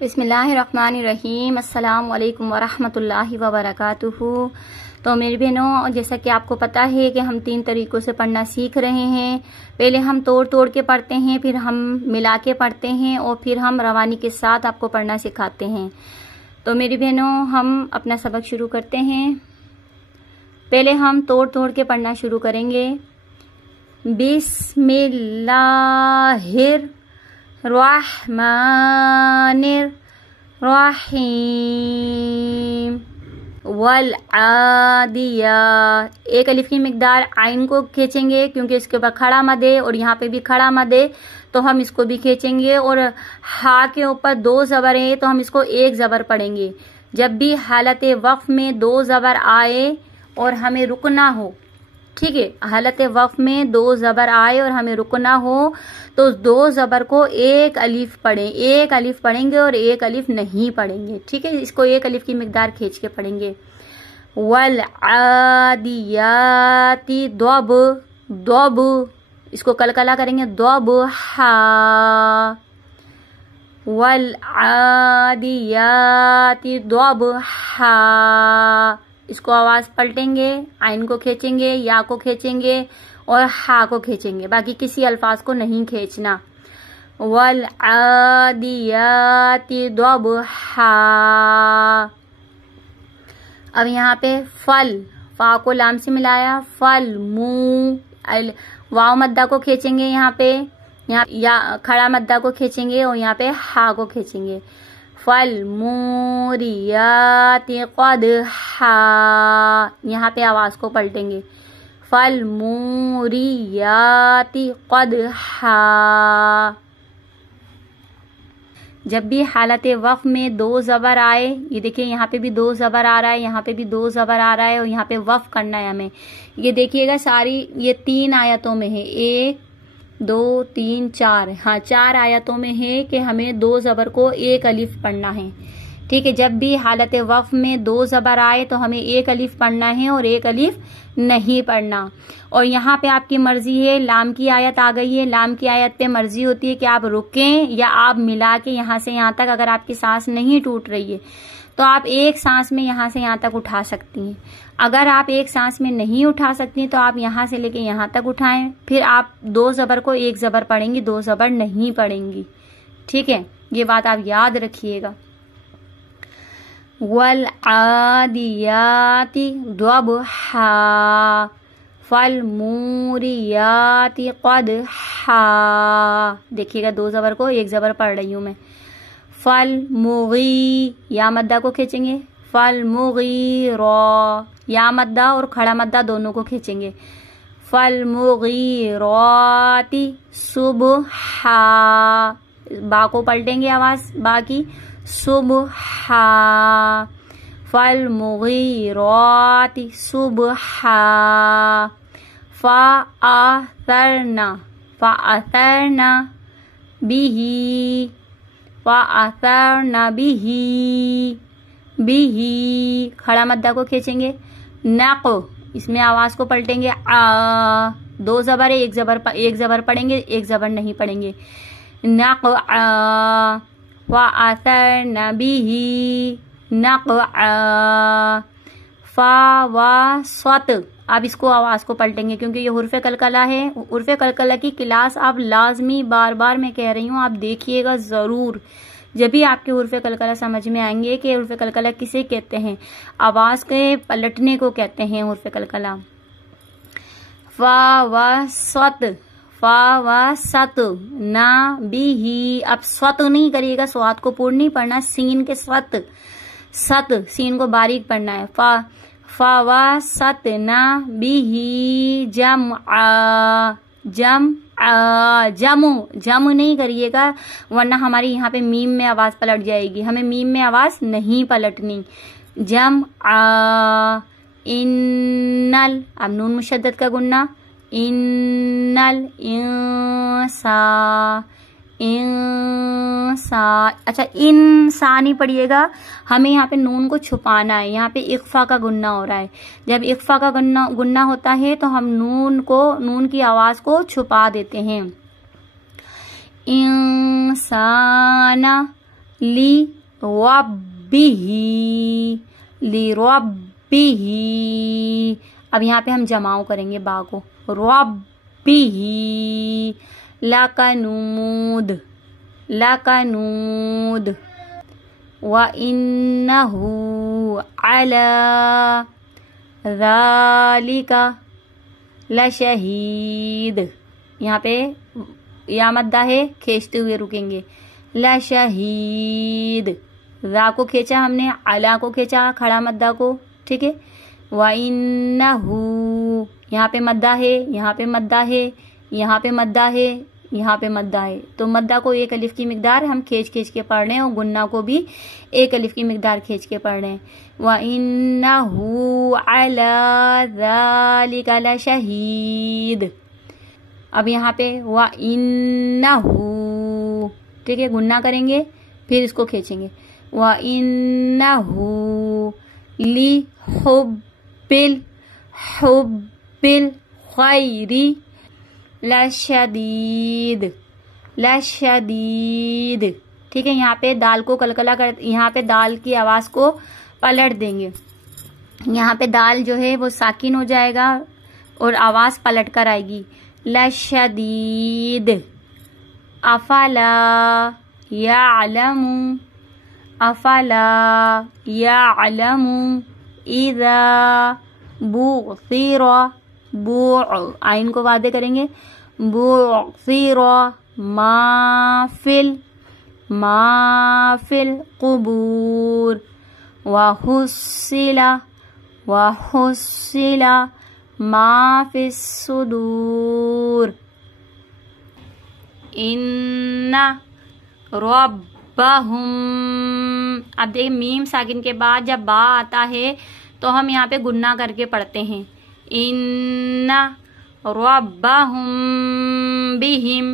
بسم اللہ الرحمن الرحیم۔ السلام علیکم ورحمۃ اللہ وبرکاتہ۔ تو میری بہنوں، جیسا کہ آپ کو پتہ ہے کہ ہم 3 طریقوں سے پڑھنا سیکھ رہے ہیں۔ پہلے ہم توڑ کے پڑھتے ہیں، پھر ہم ملا کے پڑھتے ہیں، اور پھر ہم روانی کے ساتھ آپ کو پڑھنا سکھاتے ہیں۔ تو میری بہنوں، ہم اپنا سبق شروع کرتے ہیں۔ پہلے ہم توڑ کے پڑھنا شروع کریں گے۔ بسم اللہ الرحمن الرحیم۔ والعادیات، ایک الف کی مقدار عین کو کھینچیں گے کیونکہ اس کے اوپر کھڑا مد ہے اور یہاں پہ بھی کھڑا مد ہے، تو ہم اس کو بھی کھینچیں گے۔ اور ہا کے اوپر 2 زبر ہے تو ہم اس کو 1 زبر پڑھیں گے۔ جب بھی حالت وقف میں 2 زبر آئے اور ہمیں رکنا ہو، ٹھیک ہے، حالت وقف میں 2 زبر آئے اور ہمیں رکنا ہو تو 2 زبر کو 1 الف پڑھیں، 1 الف پڑھیں گے اور 1 الف نہیں پڑھیں گے، ٹھیک ہے، اس کو 1 الف کی مقدار کھینچ کے پڑھیں گے۔ والعادیات ضب، اس کو کلکلا کریں گے، ضب ہا۔ والعادیات ضب ہا، اس کو آواز پلٹیں گے، عین کو کھینچیں گے، یا کو کھینچیں گے اور ہا کو کھینچیں گے، باقی کسی الفاظ کو نہیں کھینچنا۔ والعادیات ضبحا۔ اب یہاں پہ فل، فا کو لام سے ملایا، فل واو مدہ کو کھینچیں گے، یہاں یا کھڑا مدہ کو کھینچیں گے اور یہاں پہ ہا کو کھینچیں گے۔ فالموریات قدحا، یہاں پہ آواز کو پلٹیں گے، فالموریات قدحا۔ جب بھی حالت وقف میں 2 زبر آئے، یہ دیکھیے یہاں پہ بھی 2 زبر آ رہا ہے، یہاں پہ بھی 2 زبر آ رہا ہے، اور یہاں پہ وقف کرنا ہے ہمیں۔ یہ دیکھیے گا ساری یہ 3 آیتوں میں ہے، 1 2 3 4، ہاں 4 آیتوں میں ہے کہ ہمیں 2 زبر کو 1 الف پڑھنا ہے، ٹھیک ہے۔ جب بھی حالت وقف میں 2 زبر آئے تو ہمیں 1 الف پڑھنا ہے اور 1 الف نہیں پڑھنا۔ اور یہاں پہ آپ کی مرضی ہے، لام کی آیت آ گئی ہے، لام کی آیت پہ مرضی ہوتی ہے کہ آپ رکیں یا آپ ملا کے یہاں سے یہاں تک، اگر آپ کی سانس نہیں ٹوٹ رہی ہے تو آپ ایک سانس میں یہاں سے یہاں تک اٹھا سکتی ہیں۔ اگر آپ ایک سانس میں نہیں اٹھا سکتی تو آپ یہاں سے لے کے یہاں تک اٹھائیں، پھر آپ 2 زبر کو 1 زبر پڑھیں گی، 2 زبر نہیں پڑھیں گی، ٹھیک ہے، یہ بات آپ یاد رکھیے گا۔ والعادیات ضبحا فالموریات قدحا، دیکھیے گا 2 زبر کو 1 زبر پڑھ رہی ہوں میں۔ فالمغی، یا مدہ کو کھینچیں گے، فالمغیرا، یا مدہ اور کھڑا مدہ دونوں کو کھینچیں گے، فالمغیرات صبحا، با کو پلٹیں گے آواز با کی، صبحا، فالمغیرات صبحا۔ فآثرنا بھی، کھڑا مدہ کو کھینچیں گے، نق، اس میں آواز کو پلٹیں گے، 2 زبر ہے، 1 زبر پڑھیں گے، 1 زبر نہیں پڑھیں گے، نقعا، فآثرن به نقعا، فوسط، اب اس کو آواز کو پلٹیں گے کیونکہ یہ حرف قلقلہ ہے۔ حرف قلقلہ کی کلاس آپ لازمی بار بار میں کہہ رہی ہوں، آپ دیکھیے گا ضرور، جب بھی آپ کے حرف قلقلہ سمجھ میں آئیں گے کہ حرف قلقلہ کسے کہتے ہیں، آواز کے پلٹنے کو کہتے ہیں حرف قلقلہ۔ فوسط نہ بھی، اب سوت نہیں کریے گا، سوات کو پور نہیں پڑھنا، سین کے ست، سین کو باریک پڑھنا ہے۔ فوسط نہ بھی جم نہیں کریے گا ورنہ ہماری یہاں پہ میم میں آواز پلٹ جائے گی، ہمیں میم میں آواز نہیں پلٹنی۔ انل، اب نون مشدد کا گنہ، انل انسا، اچھا انسا نہیں پڑھیے گا، ہمیں یہاں پہ نون کو چھپانا ہے، یہاں پہ اخفا کا گنہ ہو رہا ہے، جب اخفا کا گنہ ہوتا ہے تو ہم نون کی آواز کو چھپا دیتے ہیں۔ انسان لی ربہ، لی ربہ، اب یہاں پہ ہم جماؤ کریں گے با کو، ربہ، لکنود، لکنود، وَإِنَّهُ عَلَى ذَلِكَ لَشَهِيدٌ، یہاں پہ یا مدہ ہے، کھینچتے ہوئے رکیں گے، لَشَهِيدٌ، ذا کو کھینچا ہم نے، علا کو کھینچا کھڑا مدہ کو، ٹھیک ہے، وَإِنَّهُ، یہاں پہ مدہ ہے، یہاں پہ مدہ ہے، یہاں پہ مدہ ہے، یہاں پہ مدہ ہے، تو مدہ کو ایک الف کی مقدار ہم کھینچ کھینچ کے پڑھ رہے ہیں، اور گنہ کو بھی ایک الف کی مقدار کھینچ کے پڑھ رہے ہیں، وَإِنَّهُ عَلَى ذَلِكَ لَشَهِيدٌ، اب یہاں پہ وَإِنَّهُ، ٹھیک ہے، گنہ کریں گے پھر اس کو کھینچیں گے، وَإِنَّهُ لِحُبِّ الْخَيْرِ لَشَدِيدٌ، لَشَدِيدٌ، ٹھیک ہے، یہاں پہ دال کو کلکلا کر، یہاں پہ دال کی آواز کو پلٹ دیں گے، یہاں پہ دال جو ہے وہ ساکن ہو جائے گا اور آواز پلٹ کر آئے گی، لَشَدِيدٌ، افلا یعلم، افلا یعلم اذا بُعْثِرَ، آئین کو واضح کریں گے، بُعْثِرَ ما فی القبور، وَحُصِّلَ ما فی الصدور، ان ربہم، اب دیکھیں میم ساکن کے بعد جب با آتا ہے تو ہم یہاں پہ گنہ کر کے پڑھتے ہیں، ان ربہم بہم،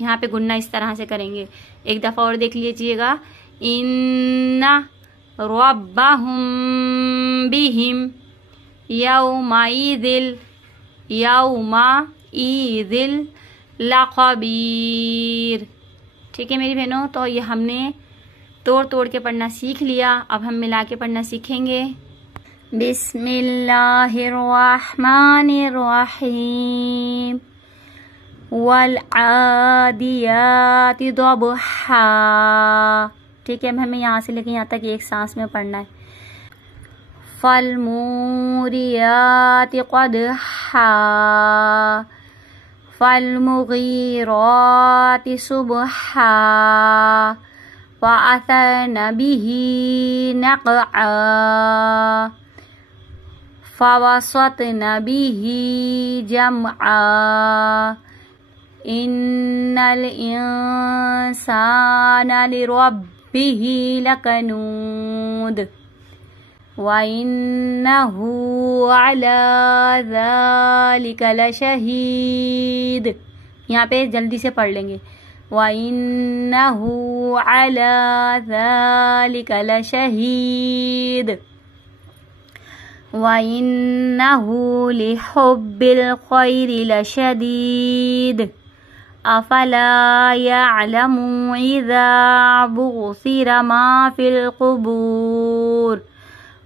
یہاں پہ گنہ اس طرح سے کریں گے، ایک دفعہ اور دیکھ لیجئے گا، ان ربہم بہم یومئذ لخبیر، ٹھیک ہے میری بہنوں، تو یہ ہم نے توڑ توڑ کے پڑھنا سیکھ لیا، اب ہم ملا کے پڑھنا سیکھیں گے، بسم اللہ الرحمن الرحیم، والعادیات ضبحا، ٹھیک ہے، اب ہمیں یہاں سے لے کے یہاں تک ایک سانس میں پڑھنا ہے، فالموریات قدحا، فالمغیرات صبحا، فأثرن به نقعا، فوسطن به جمعا، ان الانسان لربه لکنود، وَإِنَّهُ عَلَى ذَلِكَ لَشَهِيدٌ، یہاں پہ جلدی سے پڑھ لیں گے، وَإِنَّهُ عَلَى ذَلِكَ لَشَهِيدٌ، وَإِنَّهُ لِحُبِّ الْخَيْرِ لَشَدِيدٌ، افلا يعلم اذا بُعْثِرَ ما في القبور،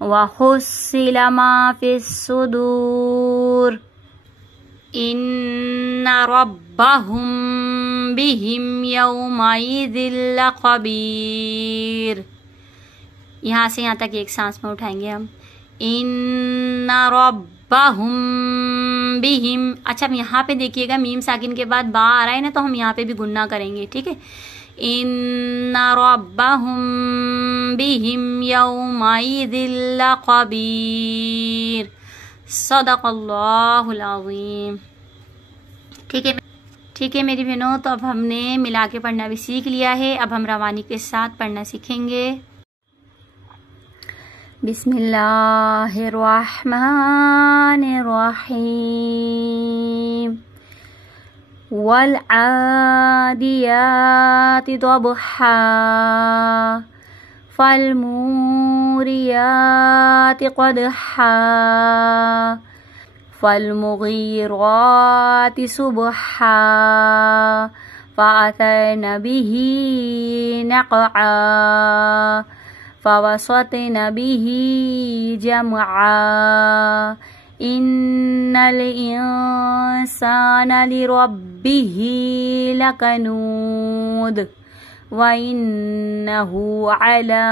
وَحُصِّلَ ما في الصدور، ان ربهم بهم يومئذ لخبیر، یہاں سے یہاں تک ایک سانس میں اٹھائیں گے ہم، ان ربهم بهم، اچھا اب یہاں پہ دیکھیے گا میم ساکن کے بعد با آ رہا ہے نا، تو ہم یہاں پہ بھی گنہ کریں گے، ٹھیک ہے، ان ربهم بهم یومئذ لخبیر، صدق اللہ العظیم، ٹھیک ہے میری بہنوں، تو اب ہم نے ملا کے پڑھنا بھی سیکھ لیا ہے، اب ہم روانی کے ساتھ پڑھنا سیکھیں گے، بسم اللہ الرحمن الرحیم، والعادیات ضبحا، فالموریات قدحا، فالمغیرات صبحا، فأثرن به نقعا فوسطن به جمعا إن الإنسان لربه لكنود وإنه على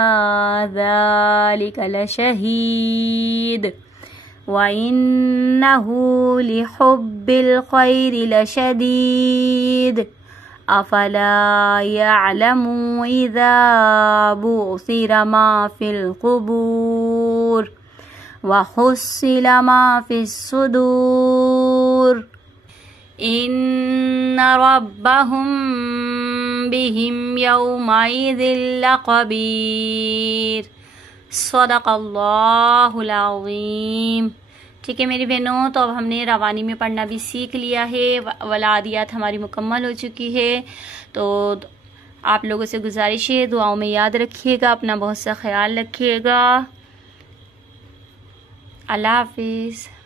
ذلك لشهيد وإنه لحب الخير لشديد أفلا يعلم إذا بعثر ما في القبور وحصل ما في الصدور إن ربهم بهم يومئذ لخبير صدق اللہ العظیم۔ ٹھیک ہے میری بہنوں، تو اب ہم نے روانی میں پڑھنا بھی سیکھ لیا ہے، ولادیات ہماری مکمل ہو چکی ہے۔ تو آپ لوگوں سے گزارش ہے دعاؤں میں یاد رکھیے گا، اپنا بہت سا خیال رکھیے گا۔ اللہ حافظ۔